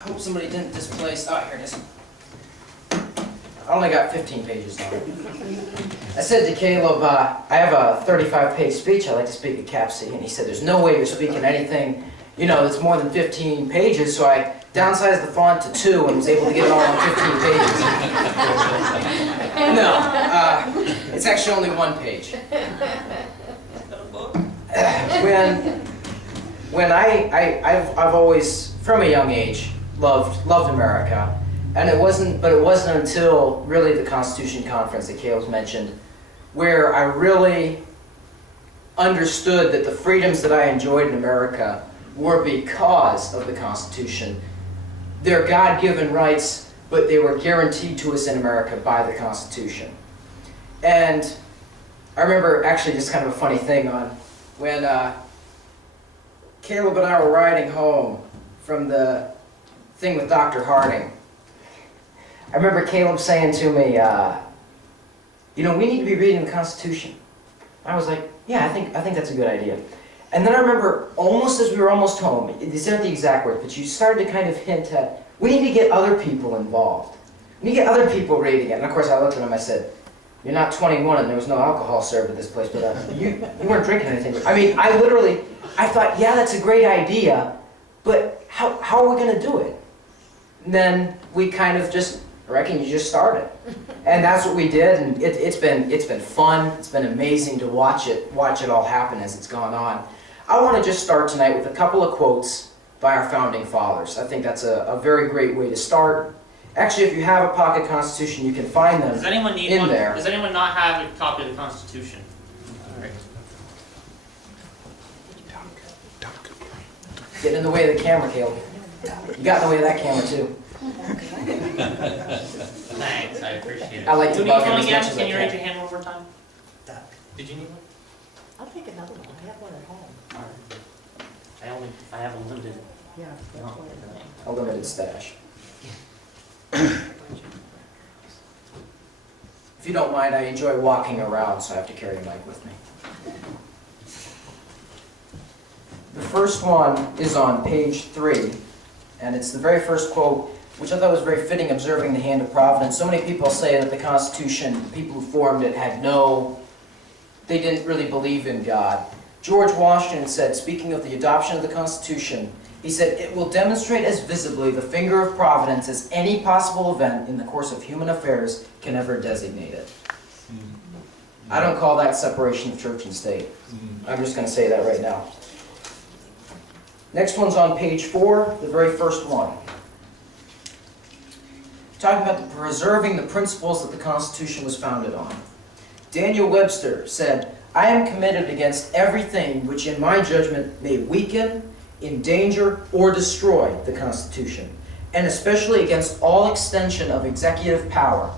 I hope somebody didn't displace. Oh, here it is. I only got 15 pages on it. I said to Caleb, I have a 35-page speech. I like to speak at CAPC. And he said, there's no way you're speaking anything, that's more than 15 pages. So I downsized the font to 2 and was able to get it all on 15 pages. No, it's actually only 1 page. When I've always, from a young age, loved America, and it wasn't until really the Constitution Conference that Caleb's mentioned, where I really understood that the freedoms that I enjoyed in America were because of the Constitution. They're God-given rights, but they were guaranteed to us in America by the Constitution. And I remember actually just kind of a funny thing on when Caleb and I were riding home from the thing with Dr. Harding. I remember Caleb saying to me, we need to be reading the Constitution. I was like, yeah, I think that's a good idea. And then I remember, almost as we were almost home, these aren't the exact words, but you started to kind of hint at, we need to get other people involved. We need to get other people reading it. And of course I looked at him, I said, you're not 21 and there was no alcohol served at this place, but you weren't drinking anything. I mean, I thought, yeah, that's a great idea, but how are we going to do it? And then we kind of just, I reckon you just started. And that's what we did, and it's been fun. It's been amazing to watch it all happen as it's gone on. I want to just start tonight with a couple of quotes by our founding fathers. I think that's a very great way to start. Actually, if you have a pocket Constitution, you can find them Does anyone need in one? there. Does anyone not have a copy of the Constitution? All right. Get in the way of the camera, Caleb. You got in the way of that camera, too. Thanks, I appreciate it. I like to Who bug needs him one as again? much as I Can you can. raise your hand one more time? Did you need one? I'll take another one. I have one at home. All right. I have a limited. Yeah, that's No. why. A limited stash. If you don't mind, I enjoy walking around, so I have to carry a mic with me. The first one is on page 3, and it's the very first quote, which I thought was very fitting, observing the hand of providence. So many people say that the Constitution, the people who formed it, they didn't really believe in God. George Washington said, speaking of the adoption of the Constitution, he said, it will demonstrate as visibly the finger of providence as any possible event in the course of human affairs can ever designate it. I don't call that separation of church and state. I'm just going to say that right now. Next one's on page 4, the very first one. Talking about preserving the principles that the Constitution was founded on. Daniel Webster said, I am committed against everything which in my judgment may weaken, endanger, or destroy the Constitution, and especially against all extension of executive power.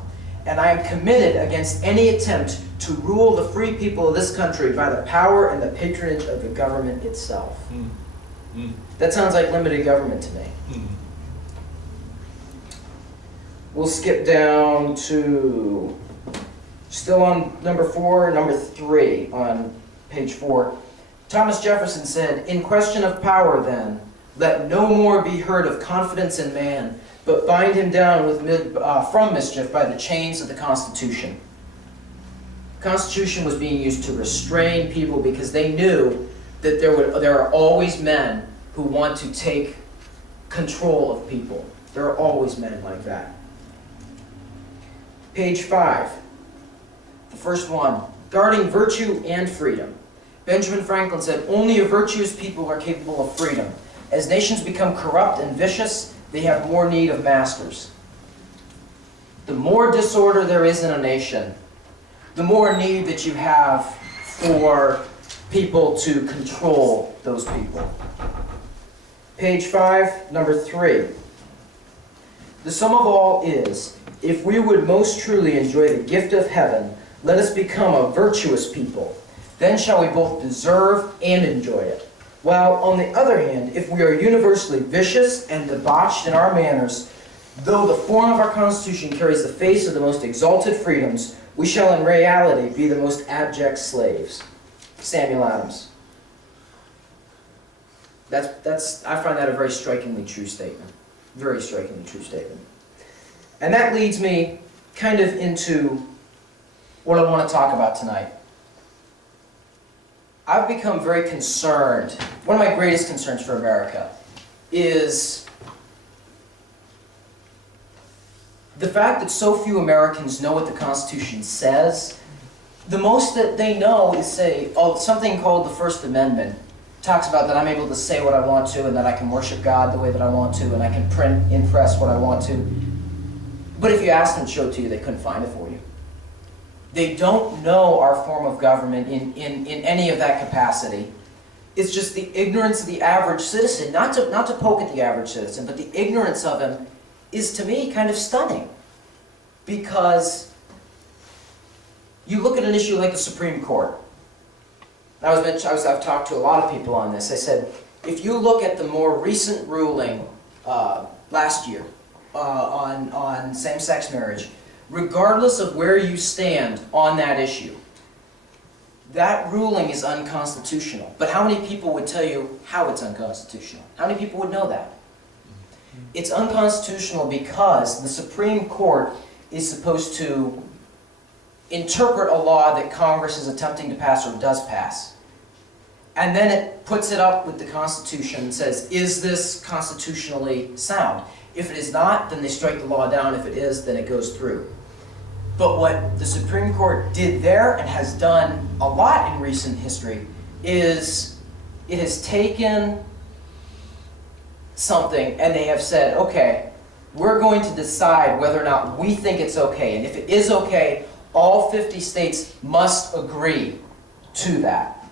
And I am committed against any attempt to rule the free people of this country by the power and the patronage of the government itself. That sounds like limited government to me. We'll skip down to, still on number 3 on page 4. Thomas Jefferson said, in question of power then, let no more be heard of confidence in man, but bind him down from mischief by the chains of the Constitution. The Constitution was being used to restrain people because they knew that there are always men who want to take control of people. There are always men like that. Page 5, the first one, guarding virtue and freedom. Benjamin Franklin said, only a virtuous people are capable of freedom. As nations become corrupt and vicious, they have more need of masters. The more disorder there is in a nation, the more need that you have for people to control those people. Page 5, number 3. The sum of all is, if we would most truly enjoy the gift of heaven, let us become a virtuous people. Then shall we both deserve and enjoy it. While, on the other hand, if we are universally vicious and debauched in our manners, though the form of our Constitution carries the face of the most exalted freedoms, we shall in reality be the most abject slaves. Samuel Adams. I find that a very strikingly true statement. Very strikingly true statement. And that leads me kind of into what I want to talk about tonight. I've become very concerned. One of my greatest concerns for America is the fact that so few Americans know what the Constitution says. The most that they know is say, oh, something called the First Amendment talks about that I'm able to say what I want to and that I can worship God the way that I want to and I can print in press what I want to. But if you asked them to show it to you, they couldn't find it for you. They don't know our form of government in any of that capacity. It's just the ignorance of the average citizen, not to poke at the average citizen, but the ignorance of him is to me kind of stunning. Because you look at an issue like the Supreme Court. I've talked to a lot of people on this. I said, if you look at the more recent ruling last year on same-sex marriage, regardless of where you stand on that issue, that ruling is unconstitutional. But how many people would tell you how it's unconstitutional? How many people would know that? It's unconstitutional because the Supreme Court is supposed to interpret a law that Congress is attempting to pass or does pass. And then it puts it up with the Constitution and says, is this constitutionally sound? If it is not, then they strike the law down. If it is, then it goes through. But what the Supreme Court did there, and has done a lot in recent history, is it has taken something and they have said, okay, we're going to decide whether or not we think it's okay. And if it is okay, all 50 states must agree to that.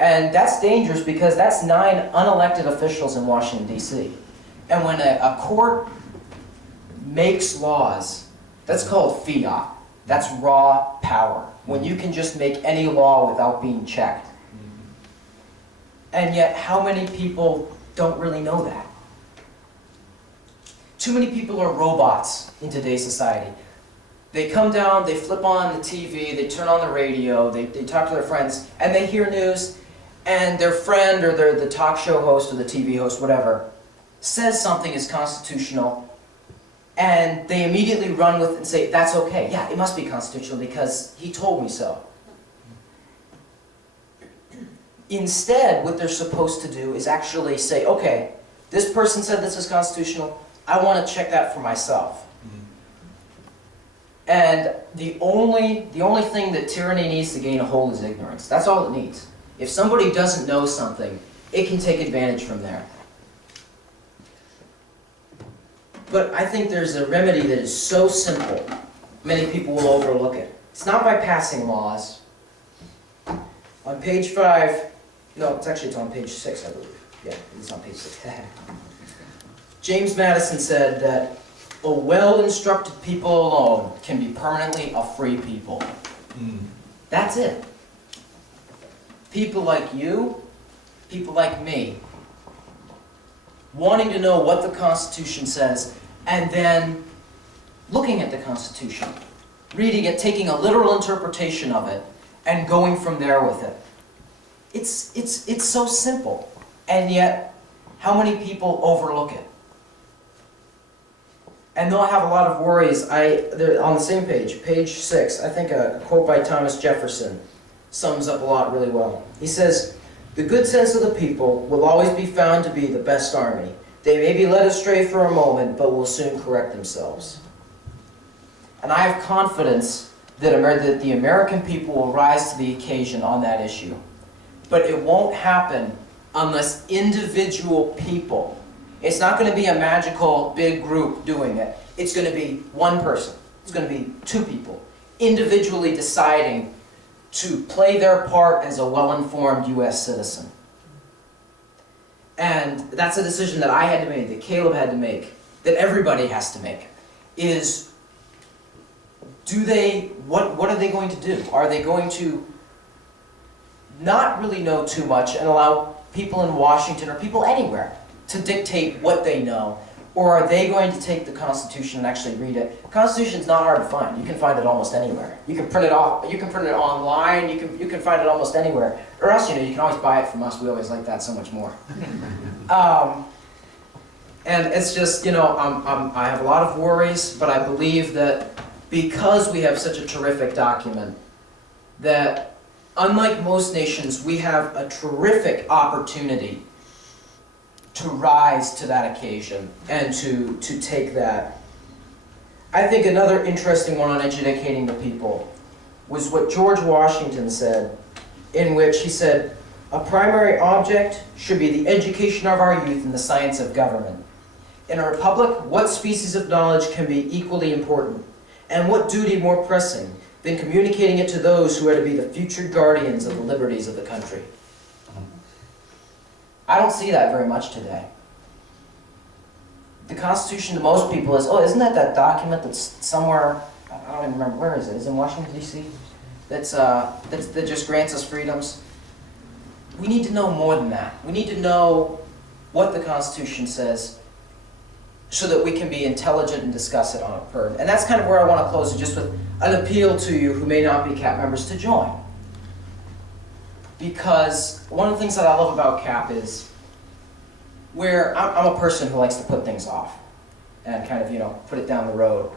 And that's dangerous because that's 9 unelected officials in Washington, D.C. And when a court makes laws, that's called fiat. That's raw power. When you can just make any law without being checked. And yet, how many people don't really know that? Too many people are robots in today's society. They come down, they flip on the TV, they turn on the radio, they talk to their friends, and they hear news, and their friend or the talk show host or the TV host, whatever, says something is constitutional, and they immediately run with it and say, that's okay. Yeah, it must be constitutional because he told me so. Instead, what they're supposed to do is actually say, okay, this person said this is constitutional, I want to check that for myself. And the only thing that tyranny needs to gain a hold is ignorance. That's all it needs. If somebody doesn't know something, it can take advantage from there. But I think there's a remedy that is so simple, many people will overlook it. It's not by passing laws. On page 5, no, it's on page 6, I believe. Yeah, it's on page 6. James Madison said that a well-instructed people alone can be permanently a free people. That's it. People like you, people like me, wanting to know what the Constitution says, and then looking at the Constitution, reading it, taking a literal interpretation of it, and going from there with it. It's so simple, and yet, how many people overlook it? And though I have a lot of worries, they're on the same page, page 6, I think a quote by Thomas Jefferson sums up a lot really well. He says, "The good sense of the people will always be found to be the best army. They may be led astray for a moment, but will soon correct themselves." And I have confidence that the American people will rise to the occasion on that issue. But it won't happen unless individual people. It's not going to be a magical big group doing it. It's going to be one person. It's going to be 2 people individually deciding to play their part as a well-informed U.S. citizen. And that's a decision that I had to make, that Caleb had to make, that everybody has to make, is what are they going to do? Are they going to not really know too much and allow people in Washington or people anywhere to dictate what they know? Or are they going to take the Constitution and actually read it? The Constitution's not hard to find. You can find it almost anywhere. You can print it off. You can print it online. You can find it almost anywhere. Or else, you can always buy it from us. We always like that so much more. And it's just, you know, I have a lot of worries, but I believe that because we have such a terrific document, that unlike most nations, we have a terrific opportunity to rise to that occasion and to take that. I think another interesting one on educating the people was what George Washington said, in which he said, "A primary object should be the education of our youth in the science of government. In a republic, what species of knowledge can be equally important, and what duty more pressing than communicating it to those who are to be the future guardians of the liberties of the country?" I don't see that very much today. The Constitution to most people is, oh, isn't that document that's somewhere, I don't even remember, where is it? Is it in Washington, D.C.? That just grants us freedoms? We need to know more than that. We need to know what the Constitution says so that we can be intelligent and discuss it on a burden. And that's kind of where I want to close it, just with an appeal to you who may not be CAP members to join. Because one of the things that I love about CAP is where I'm a person who likes to put things off and kind of, you know, put it down the road.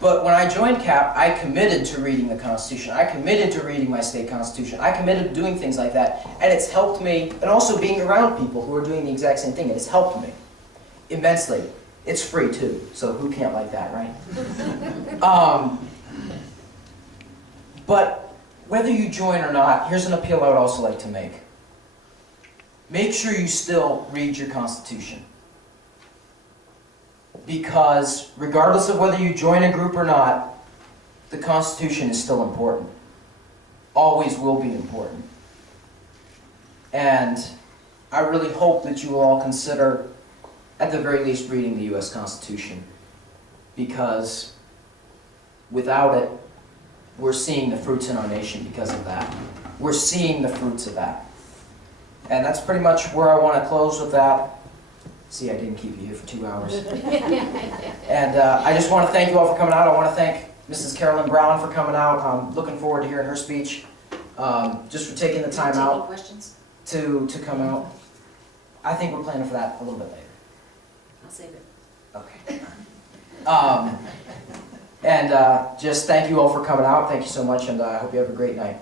But when I joined CAP, I committed to reading the Constitution. I committed to reading my state constitution. I committed to doing things like that. And it's helped me, and also being around people who are doing the exact same thing, it has helped me immensely. It's free too, so who can't like that, right? But whether you join or not, here's an appeal I would also like to make. Make sure you still read your Constitution. Because regardless of whether you join a group or not, the Constitution is still important. Always will be important. And I really hope that you will all consider, at the very least, reading the U.S. Constitution. Because without it, we're seeing the fruits in our nation because of that. We're seeing the fruits of that. And that's pretty much where I want to close with that. See, I didn't keep you here for 2 hours. And I just want to thank you all for coming out. I want to thank Mrs. Carolyn Brown for coming out. I'm looking forward to hearing her speech. Just for taking the time out to come out. I think we're planning for that a little bit later. I'll save it. Okay. And just thank you all for coming out. Thank you so much, and I hope you have a great night.